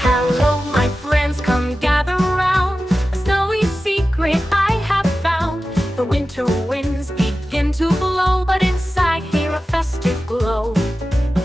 Hello, my friends, come gather round. A snowy secret I have found. The winter winds begin to blow, but inside here a festive glow.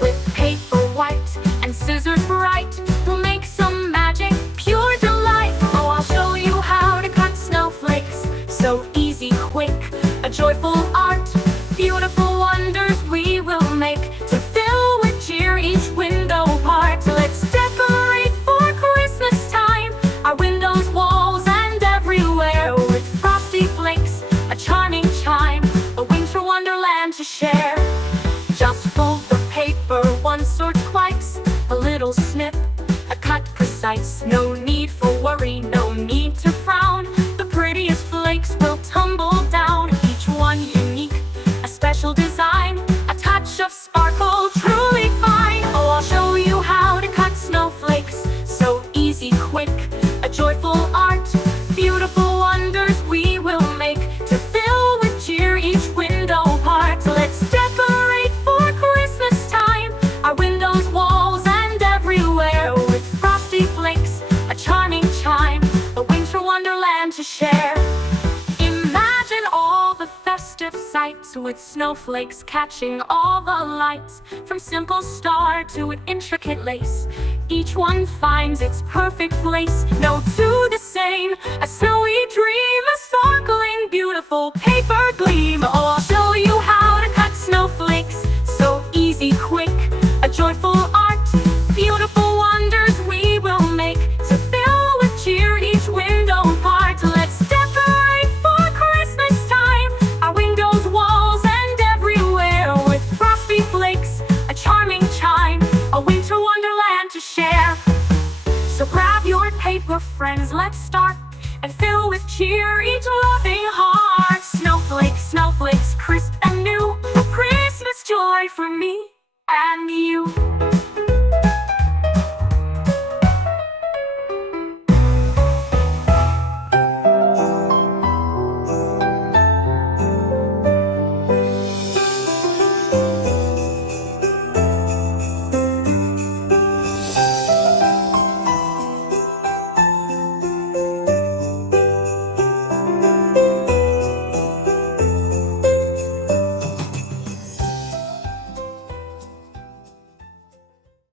With paper white and scissors bright, we'll make some magic, pure delight. Oh, I'll show you how to cut snowflakes. So easy, quick, a joyful art. Beautiful wonders we will make to fill with cheer each window part. Let's decorate for Christmas time, our windows, walls, and everywhere, with frosty flakes, a charming chime, a winter wonderland to share. Just fold the paper once or twice, a little snip, a cut precise. No need for worry, no need to frown. The prettiest flakes will tumble down, each one unique, a special design, a touch of sparkle, truly fine. Oh, I'll show you how to cut snowflakes. So easy, quick, a joyful art. Beautiful wonders we will make to fill with cheer each window part. Let's decorate for Christmas time, our windows, walls, and everywhere, with frosty flakes, a charming chime, a winter wonderland to share. Imagine all the festive sights, with snowflakes catching all the lights, from simple star to an intricate lace. Each one finds its perfect place, no two the same. A snowy dream, a sparkling, beautiful paper gleam. Oh, I'll show you how to cut snowflakes. So easy, quick, a joyful art. Beautiful wonders we will make to fill with cheer each window part. Let's decorate for Christmas time, our windows, walls, and everywhere, with frosty flakes, a charming chime, a winter wonderland to share. So grab your paper, friends, let's start, and fill with cheer each loving heart. Snowflakes, snowflakes, crisp and new, a Christmas joy for me and you.